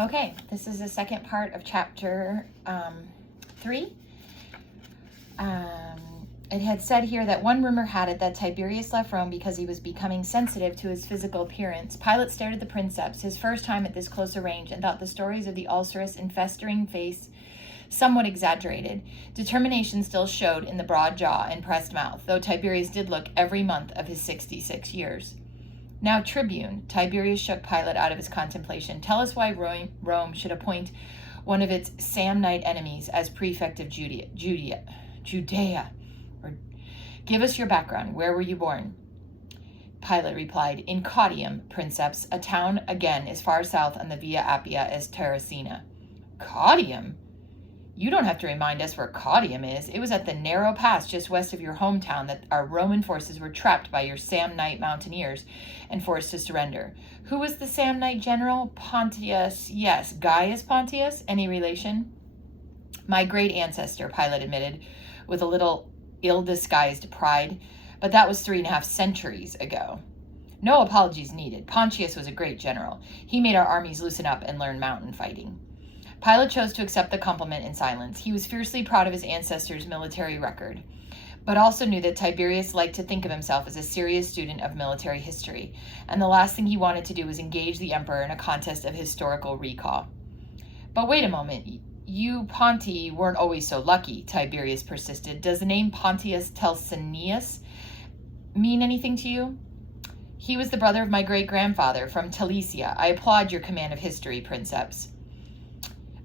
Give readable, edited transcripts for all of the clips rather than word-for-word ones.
Okay, this is the second part of chapter 3. It had said here that one rumor had it that Tiberius left Rome because he was becoming sensitive to his physical appearance. Pilate stared at the princeps, his first time at this closer range, and thought the stories of the ulcerous and festering face somewhat exaggerated. Determination still showed in the broad jaw and pressed mouth, though Tiberius did look every month of his 66 years. Now, Tribune, Tiberius shook Pilate out of his contemplation. Tell us why Rome should appoint one of its Samnite enemies as prefect of Judea. Or give us your background. Where were you born? Pilate replied, in Caudium, princeps, a town again as far south on the Via Appia as Terracina. Caudium? You don't have to remind us where Caudium is. It was at the narrow pass just west of your hometown that our Roman forces were trapped by your Samnite mountaineers and forced to surrender. Who was the Samnite general? Pontius. Yes, Gaius Pontius. Any relation? My great ancestor, Pilate admitted, with a little ill-disguised pride. But that was 3.5 centuries ago. No apologies needed. Pontius was a great general. He made our armies loosen up and learn mountain fighting. Pilate chose to accept the compliment in silence. He was fiercely proud of his ancestors' military record, but also knew that Tiberius liked to think of himself as a serious student of military history, and the last thing he wanted to do was engage the emperor in a contest of historical recall. But wait a moment, you Ponti weren't always so lucky, Tiberius persisted. Does the name Pontius Telcinius mean anything to you? He was the brother of my great-grandfather from Telesia. I applaud your command of history, princeps.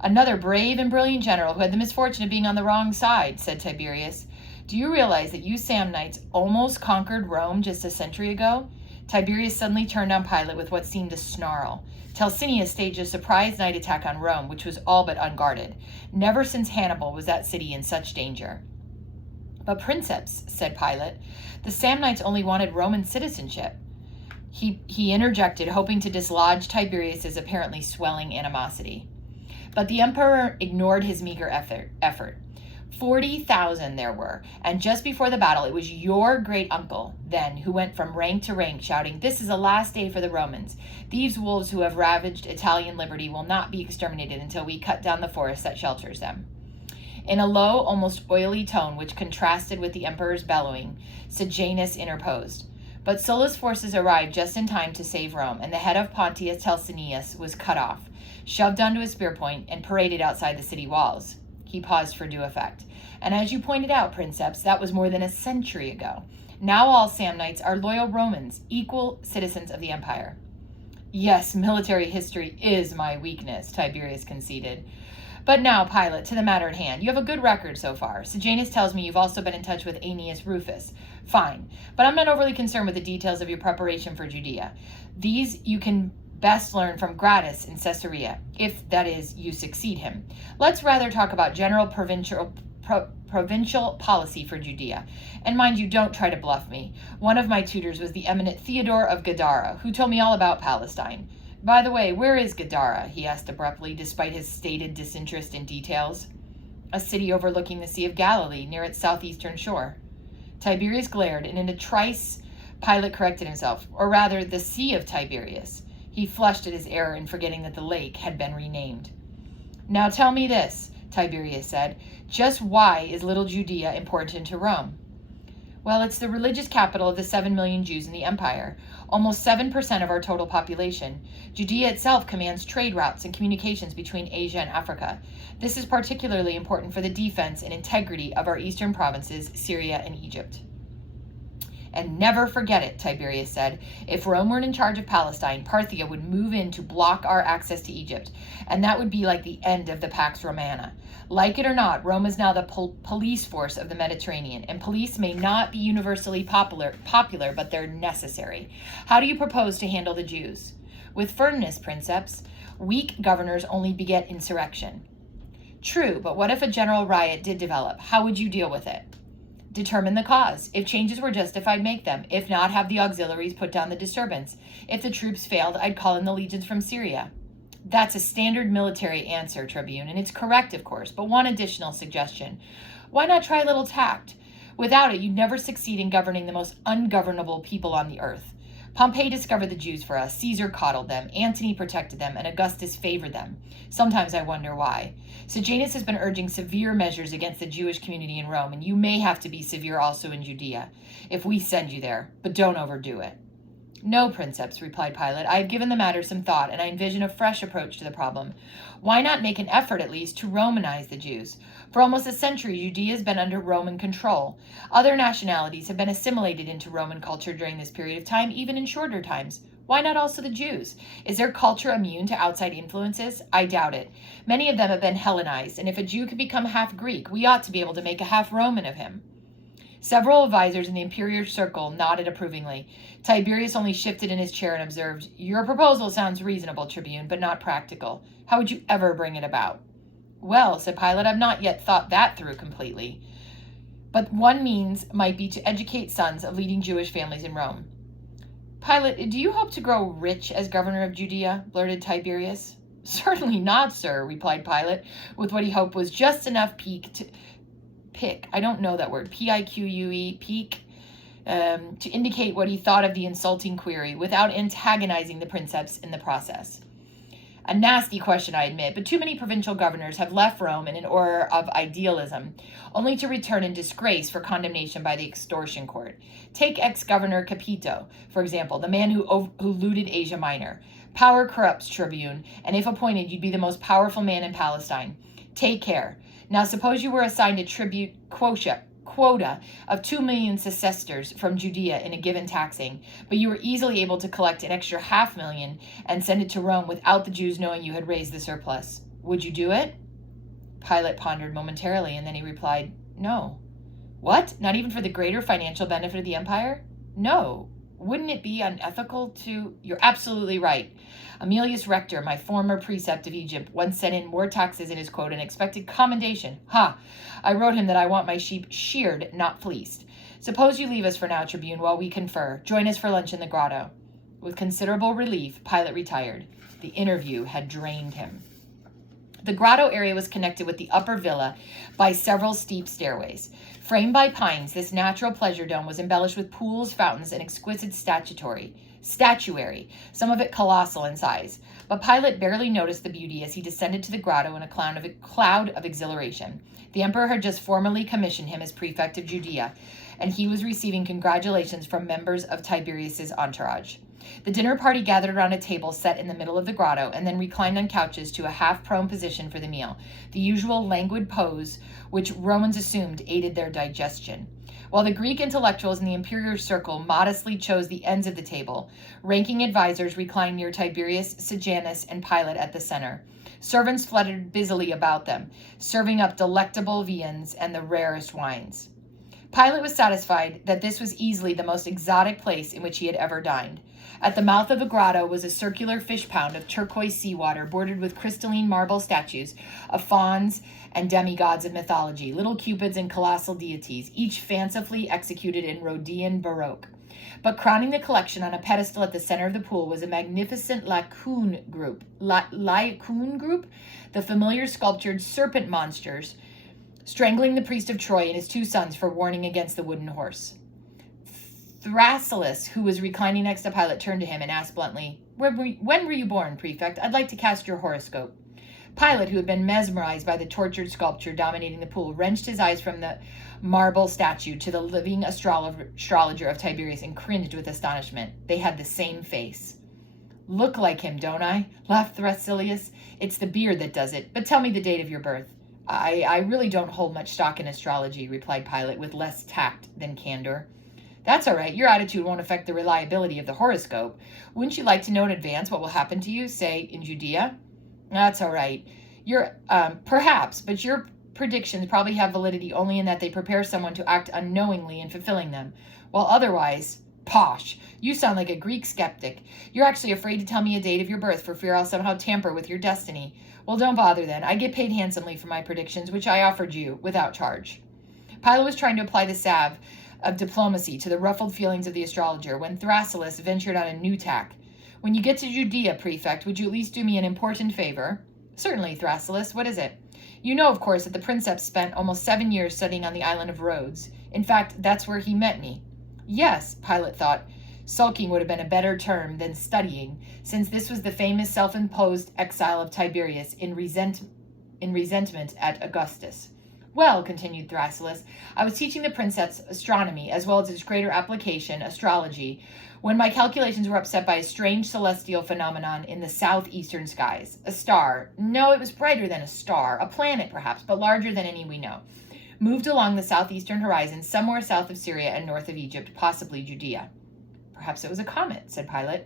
Another brave and brilliant general who had the misfortune of being on the wrong side, said Tiberius. Do you realize that you Samnites almost conquered Rome just a century ago? Tiberius suddenly turned on Pilate with what seemed a snarl. Telcinius staged a surprise night attack on Rome, which was all but unguarded. Never since Hannibal was that city in such danger. But princeps, said Pilate, the Samnites only wanted Roman citizenship. He interjected, hoping to dislodge Tiberius's apparently swelling animosity. But the emperor ignored his meager effort. 40,000 there were, and just before the battle, it was your great-uncle, then, who went from rank to rank, shouting, "This is the last day for the Romans. These wolves who have ravaged Italian liberty will not be exterminated until we cut down the forest that shelters them." In a low, almost oily tone, which contrasted with the emperor's bellowing, Sejanus interposed. But Sulla's forces arrived just in time to save Rome, and the head of Pontius Telcinius was cut off, shoved onto a spear point, and paraded outside the city walls. He paused for due effect. And as you pointed out, princeps, that was more than a century ago. Now all Samnites are loyal Romans, equal citizens of the empire. Yes, military history is my weakness, Tiberius conceded. But now, Pilate, to the matter at hand. You have a good record so far. Sejanus tells me you've also been in touch with Aeneas Rufus. Fine, but I'm not overly concerned with the details of your preparation for Judea. These you can best learn from Gratus in Caesarea, if, that is, you succeed him. Let's rather talk about general provincial policy for Judea. And mind you, don't try to bluff me. One of my tutors was the eminent Theodore of Gadara, who told me all about Palestine. By the way, where is Gadara? He asked abruptly, despite his stated disinterest in details. A city overlooking the Sea of Galilee, near its southeastern shore. Tiberius glared, and in a trice, Pilate corrected himself, or rather, the Sea of Tiberius. He flushed at his error in forgetting that the lake had been renamed. Now tell me this, Tiberius said. Just why is little Judea important to Rome? Well, it's the religious capital of the 7 million Jews in the empire, almost 7% of our total population. Judea itself commands trade routes and communications between Asia and Africa. This is particularly important for the defense and integrity of our eastern provinces, Syria and Egypt. And never forget it, Tiberius said. If Rome weren't in charge of Palestine, Parthia would move in to block our access to Egypt, and that would be like the end of the Pax Romana. Like it or not, Rome is now the police force of the Mediterranean, and police may not be universally popular, but they're necessary. How do you propose to handle the Jews? With firmness, princeps. Weak governors only beget insurrection. True, but what if a general riot did develop? How would you deal with it? Determine the cause. If changes were justified, make them. If not, have the auxiliaries put down the disturbance. If the troops failed, I'd call in the legions from Syria. That's a standard military answer, Tribune, and it's correct, of course, but one additional suggestion. Why not try a little tact? Without it, you'd never succeed in governing the most ungovernable people on the earth. Pompey discovered the Jews for us. Caesar coddled them. Antony protected them. And Augustus favored them. Sometimes I wonder why. Sejanus has been urging severe measures against the Jewish community in Rome, and you may have to be severe also in Judea, if we send you there, but don't overdo it. No, Princeps, replied Pilate. I have given the matter some thought, and I envision a fresh approach to the problem. Why not make an effort, at least, to Romanize the Jews? For almost a century, Judea has been under Roman control. Other nationalities have been assimilated into Roman culture during this period of time, even in shorter times. Why not also the Jews? Is their culture immune to outside influences? I doubt it. Many of them have been Hellenized, and if a Jew could become half Greek, we ought to be able to make a half Roman of him. Several advisors in the imperial circle nodded approvingly. Tiberius only shifted in his chair and observed, Your proposal sounds reasonable, Tribune, but not practical. How would you ever bring it about? Well, said Pilate, I've not yet thought that through completely. But one means might be to educate sons of leading Jewish families in Rome. Pilate, do you hope to grow rich as governor of Judea? Blurted Tiberius. Certainly not, sir, replied Pilate, with what he hoped was just enough I don't know that word, pique, to indicate what he thought of the insulting query without antagonizing the princeps in the process. A nasty question, I admit, but too many provincial governors have left Rome in an aura of idealism, only to return in disgrace for condemnation by the extortion court. Take ex-governor Capito, for example, the man who looted Asia Minor. Power corrupts, Tribune, and if appointed, you'd be the most powerful man in Palestine. Take care. Now suppose you were assigned a tribute quota of 2 million sesterces from Judea in a given taxing, but you were easily able to collect an extra 500,000 and send it to Rome without the Jews knowing you had raised the surplus. Would you do it? Pilate pondered momentarily, and then he replied, No. What? Not even for the greater financial benefit of the empire? No. Wouldn't it be unethical to... You're absolutely right. Aemilius Rector, my former precept of Egypt, once sent in more taxes in his quota and expected commendation. Ha! I wrote him that I want my sheep sheared, not fleeced. Suppose you leave us for now, Tribune, while we confer. Join us for lunch in the grotto. With considerable relief, Pilate retired. The interview had drained him. The grotto area was connected with the upper villa by several steep stairways. Framed by pines, this natural pleasure dome was embellished with pools, fountains, and exquisite statuary, some of it colossal in size. But Pilate barely noticed the beauty as he descended to the grotto in a cloud of exhilaration. The emperor had just formally commissioned him as prefect of Judea, and he was receiving congratulations from members of Tiberius's entourage. The dinner party gathered around a table set in the middle of the grotto and then reclined on couches to a half-prone position for the meal, the usual languid pose which Romans assumed aided their digestion. While the Greek intellectuals in the imperial circle modestly chose the ends of the table, ranking advisors reclined near Tiberius, Sejanus, and Pilate at the center. Servants fluttered busily about them, serving up delectable viands and the rarest wines. Pilate was satisfied that this was easily the most exotic place in which he had ever dined. At the mouth of the grotto was a circular fish pound of turquoise seawater bordered with crystalline marble statues of fauns and demigods of mythology, little cupids and colossal deities, each fancifully executed in Rhodian Baroque. But crowning the collection on a pedestal at the center of the pool was a magnificent laocoon group, the familiar sculptured serpent monsters strangling the priest of Troy and his 2 sons for warning against the wooden horse. Thrasyllus, who was reclining next to Pilate, turned to him and asked bluntly, When were you born, prefect? I'd like to cast your horoscope. Pilate, who had been mesmerized by the tortured sculpture dominating the pool, wrenched his eyes from the marble statue to the living astrologer of Tiberius and cringed with astonishment. They had the same face. Look like him, don't I? Laughed Thrasyllus. It's the beard that does it, but tell me the date of your birth. I really don't hold much stock in astrology, replied Pilate with less tact than candor. That's all right. Your attitude won't affect the reliability of the horoscope. Wouldn't you like to know in advance what will happen to you, say, in Judea? That's all right. Perhaps, but your predictions probably have validity only in that they prepare someone to act unknowingly in fulfilling them, while otherwise, posh, you sound like a Greek skeptic. You're actually afraid to tell me a date of your birth for fear I'll somehow tamper with your destiny. Well, don't bother then. I get paid handsomely for my predictions, which I offered you without charge. Pilate was trying to apply the salve of diplomacy to the ruffled feelings of the astrologer when Thrasyllus ventured on a new tack. When you get to Judea, prefect, would you at least do me an important favor? Certainly, Thrasyllus. What is it? You know, of course, that the princeps spent almost 7 years studying on the island of Rhodes. In fact, that's where he met me. Yes, Pilate thought. Sulking would have been a better term than studying, since this was the famous self-imposed exile of Tiberius in resentment at Augustus. Well, continued Thrasyllus, I was teaching the princeps astronomy, as well as its greater application, astrology, when my calculations were upset by a strange celestial phenomenon in the southeastern skies. A star. No, it was brighter than a star. A planet, perhaps, but larger than any we know. Moved along the southeastern horizon, somewhere south of Syria and north of Egypt, possibly Judea. Perhaps it was a comet, said Pilate.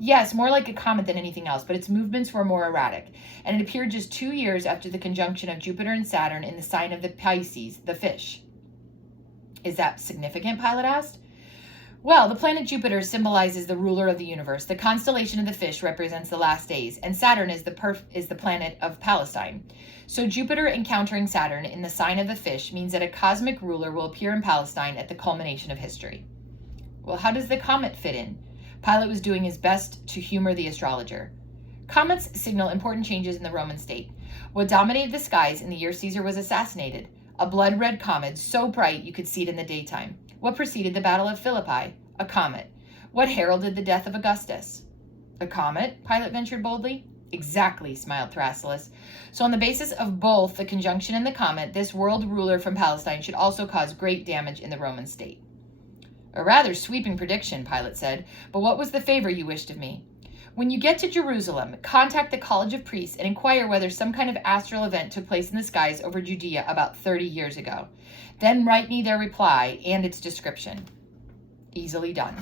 Yes, more like a comet than anything else, but its movements were more erratic, and it appeared just 2 years after the conjunction of Jupiter and Saturn in the sign of the Pisces, the fish. Is that significant? Pilate asked. Well, the planet Jupiter symbolizes the ruler of the universe. The constellation of the fish represents the last days, and Saturn is the planet of Palestine. So Jupiter encountering Saturn in the sign of the fish means that a cosmic ruler will appear in Palestine at the culmination of history. Well, how does the comet fit in? Pilate was doing his best to humor the astrologer. Comets signal important changes in the Roman state. What dominated the skies in the year Caesar was assassinated? A blood-red comet so bright you could see it in the daytime. What preceded the Battle of Philippi? A comet. What heralded the death of Augustus? A comet? Pilate ventured boldly. Exactly, smiled Thrasyllus. So on the basis of both the conjunction and the comet, this world ruler from Palestine should also cause great damage in the Roman state. A rather sweeping prediction, Pilate said, but what was the favor you wished of me? When you get to Jerusalem, contact the College of Priests and inquire whether some kind of astral event took place in the skies over Judea about 30 years ago. Then write me their reply and its description. Easily done.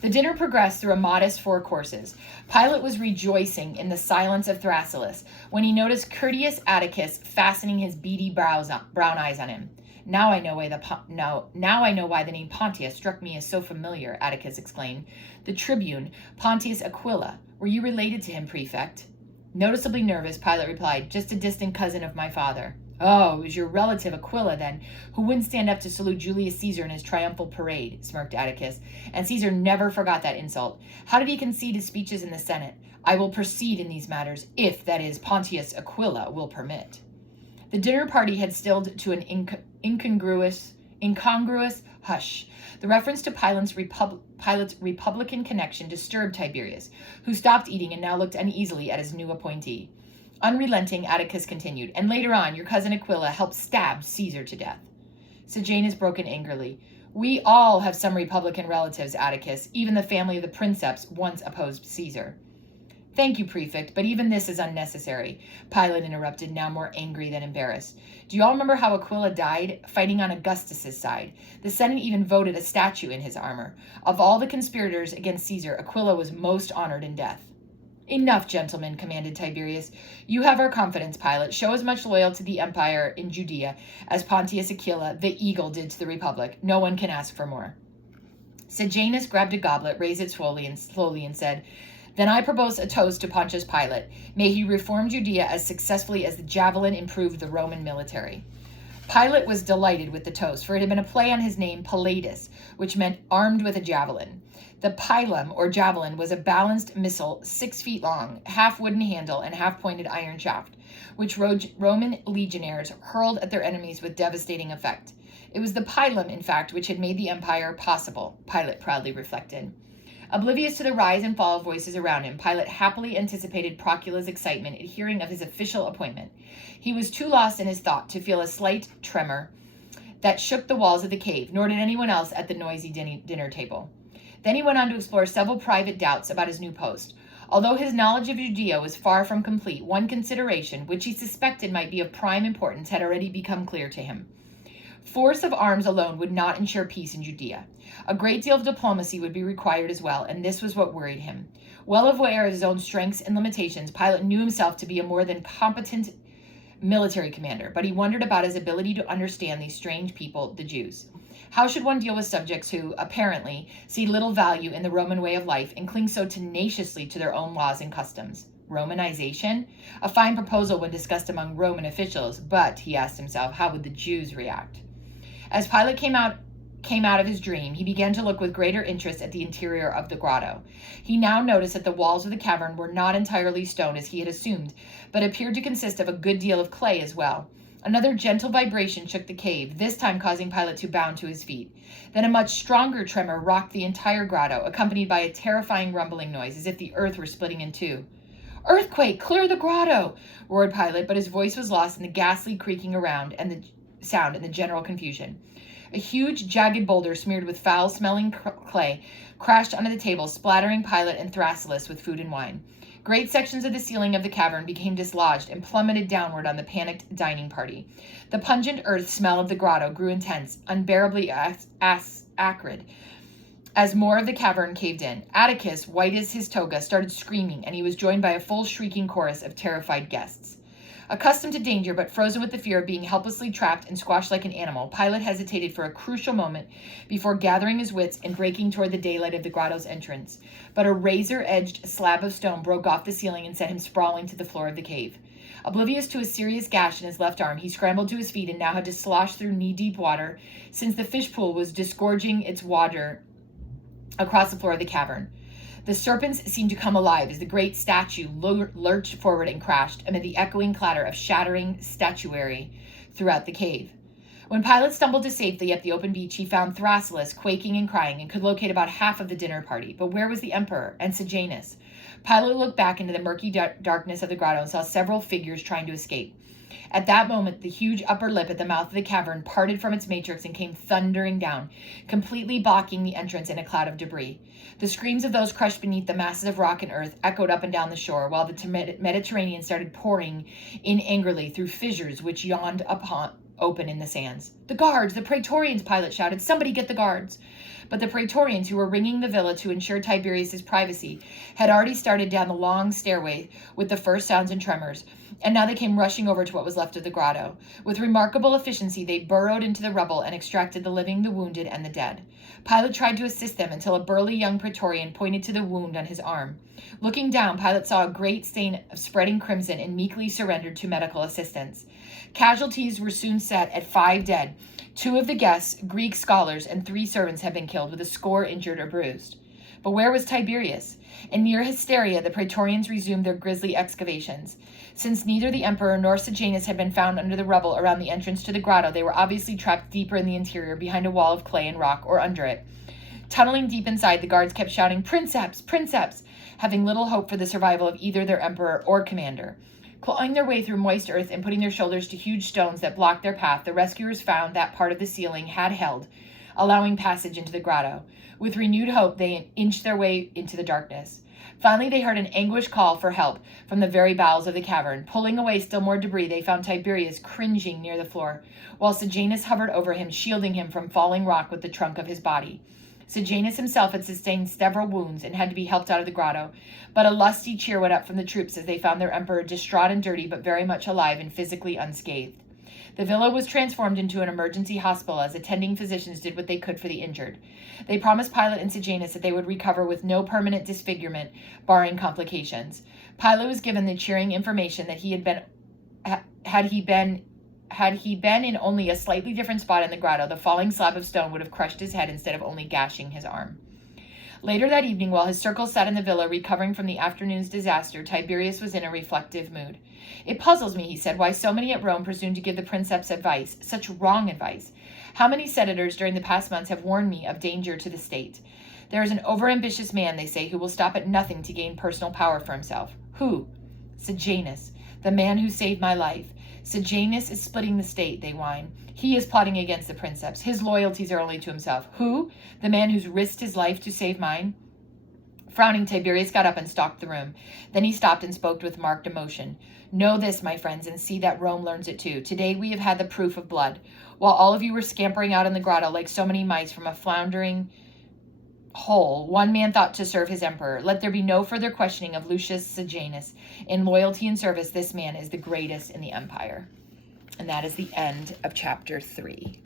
The dinner progressed through a modest 4 courses. Pilate was rejoicing in the silence of Thrasyllus when he noticed courteous Atticus fastening his beady brown eyes on him. Now I know why the name Pontius struck me as so familiar, Atticus exclaimed. The tribune, Pontius Aquila. Were you related to him, prefect? Noticeably nervous, Pilate replied, just a distant cousin of my father. Oh, it was your relative Aquila, then, who wouldn't stand up to salute Julius Caesar in his triumphal parade, smirked Atticus. And Caesar never forgot that insult. How did he concede his speeches in the Senate? I will proceed in these matters, if, that is, Pontius Aquila will permit. The dinner party had stilled to an incongruous hush. The reference to Pilate's Republican connection disturbed Tiberius, who stopped eating and now looked uneasily at his new appointee. Unrelenting, Atticus continued, and later on, your cousin Aquila helped stab Caesar to death. Sejanus broke in angrily. We all have some Republican relatives, Atticus. Even the family of the princeps once opposed Caesar. Thank you, prefect, but even this is unnecessary, Pilate interrupted, now more angry than embarrassed. Do you all remember how Aquila died? Fighting on Augustus's side. The Senate even voted a statue in his honor. Of all the conspirators against Caesar, Aquila was most honored in death. Enough, gentlemen, commanded Tiberius. You have our confidence, Pilate. Show as much loyalty to the empire in Judea as Pontius Aquila, the eagle, did to the republic. No one can ask for more. Sejanus grabbed a goblet, raised it slowly, and said, Then I propose a toast to Pontius Pilate. May he reform Judea as successfully as the javelin improved the Roman military. Pilate was delighted with the toast, for it had been a play on his name Pilatus, which meant armed with a javelin. The pilum, or javelin, was a balanced missile 6 feet long, half wooden handle and half pointed iron shaft, which Roman legionaries hurled at their enemies with devastating effect. It was the pilum, in fact, which had made the empire possible, Pilate proudly reflected. Oblivious to the rise and fall of voices around him, Pilate happily anticipated Procula's excitement at hearing of his official appointment. He was too lost in his thought to feel a slight tremor that shook the walls of the cave, nor did anyone else at the noisy dinner table. Then he went on to explore several private doubts about his new post. Although his knowledge of Judea was far from complete, one consideration, which he suspected might be of prime importance, had already become clear to him. Force of arms alone would not ensure peace in Judea. A great deal of diplomacy would be required as well, and this was what worried him. Well aware of his own strengths and limitations, Pilate knew himself to be a more than competent military commander, but he wondered about his ability to understand these strange people, the Jews. How should one deal with subjects who, apparently, see little value in the Roman way of life and cling so tenaciously to their own laws and customs? Romanization? A fine proposal when discussed among Roman officials, but, he asked himself, how would the Jews react? As Pilate came out of his dream, he began to look with greater interest at the interior of the grotto. He now noticed that the walls of the cavern were not entirely stone as he had assumed, but appeared to consist of a good deal of clay as well. Another gentle vibration shook the cave, this time causing Pilate to bound to his feet. Then a much stronger tremor rocked the entire grotto, accompanied by a terrifying rumbling noise, as if the earth were splitting in two. "Earthquake! Clear the grotto!" roared Pilate, but his voice was lost in the ghastly creaking around and the sound and the general confusion. A huge, jagged boulder smeared with foul-smelling clay crashed onto the table, splattering Pilate and Thrasyllus with food and wine. Great sections of the ceiling of the cavern became dislodged and plummeted downward on the panicked dining party. The pungent earth smell of the grotto grew intense, unbearably acrid, as more of the cavern caved in. Atticus, white as his toga, started screaming, and he was joined by a full shrieking chorus of terrified guests. Accustomed to danger, but frozen with the fear of being helplessly trapped and squashed like an animal, Pilate hesitated for a crucial moment before gathering his wits and breaking toward the daylight of the grotto's entrance. But a razor-edged slab of stone broke off the ceiling and sent him sprawling to the floor of the cave. Oblivious to a serious gash in his left arm, he scrambled to his feet and now had to slosh through knee-deep water, since the fish pool was disgorging its water across the floor of the cavern. The serpents seemed to come alive as the great statue lurched forward and crashed amid the echoing clatter of shattering statuary throughout the cave. When Pilate stumbled to safety at the open beach, he found Thrasyllus quaking and crying and could locate about half of the dinner party. But where was the emperor and Sejanus? Pilate looked back into the murky darkness of the grotto and saw several figures trying to escape. At that moment, the huge upper lip at the mouth of the cavern parted from its matrix and came thundering down, completely blocking the entrance in a cloud of debris. The screams of those crushed beneath the masses of rock and earth echoed up and down the shore, while the Mediterranean started pouring in angrily through fissures which yawned open in the sands. "The guards! The Praetorians!" Pilate shouted. "Somebody get the guards!" But the Praetorians, who were ringing the villa to ensure Tiberius's privacy, had already started down the long stairway with the first sounds and tremors, and now they came rushing over to what was left of the grotto. With remarkable efficiency, they burrowed into the rubble and extracted the living, the wounded, and the dead. Pilate tried to assist them until a burly young Praetorian pointed to the wound on his arm. Looking down, Pilate saw a great stain of spreading crimson and meekly surrendered to medical assistance. Casualties were soon set at 5 dead. 2 of the guests, Greek scholars, and 3 servants had been killed, with a score injured or bruised. But where was Tiberius? In near Hysteria, the Praetorians resumed their grisly excavations. Since neither the emperor nor Sejanus had been found under the rubble around the entrance to the grotto, they were obviously trapped deeper in the interior, behind a wall of clay and rock, or under it. Tunneling deep inside, the guards kept shouting, "Princeps! Princeps!" having little hope for the survival of either their emperor or commander. Clawing their way through moist earth and putting their shoulders to huge stones that blocked their path, the rescuers found that part of the ceiling had held, allowing passage into the grotto. With renewed hope, they inched their way into the darkness. Finally, they heard an anguished call for help from the very bowels of the cavern. Pulling away still more debris, they found Tiberius cringing near the floor, while Sejanus hovered over him, shielding him from falling rock with the trunk of his body. Sejanus himself had sustained several wounds and had to be helped out of the grotto, but a lusty cheer went up from the troops as they found their emperor distraught and dirty, but very much alive and physically unscathed. The villa was transformed into an emergency hospital as attending physicians did what they could for the injured. They promised Pilate and Sejanus that they would recover with no permanent disfigurement, barring complications. Pilate was given the cheering information that had he been in only a slightly different spot in the grotto, the falling slab of stone would have crushed his head instead of only gashing his arm. Later that evening, while his circle sat in the villa recovering from the afternoon's disaster, Tiberius was in a reflective mood. "It puzzles me," he said, "why so many at Rome presume to give the princeps advice, such wrong advice. How many senators during the past months have warned me of danger to the state? There is an overambitious man, they say, who will stop at nothing to gain personal power for himself. Who? Sejanus, the man who saved my life. Sejanus is splitting the state, they whine. He is plotting against the princeps. His loyalties are only to himself. Who? The man who's risked his life to save mine?" Frowning, Tiberius got up and stalked the room. Then he stopped and spoke with marked emotion. "Know this, my friends, and see that Rome learns it too. Today we have had the proof of blood. While all of you were scampering out in the grotto like so many mice from a floundering hole, one man thought to serve his emperor. Let there be no further questioning of Lucius Sejanus. In loyalty and service, this man is the greatest in the empire." And that is the end of chapter 3.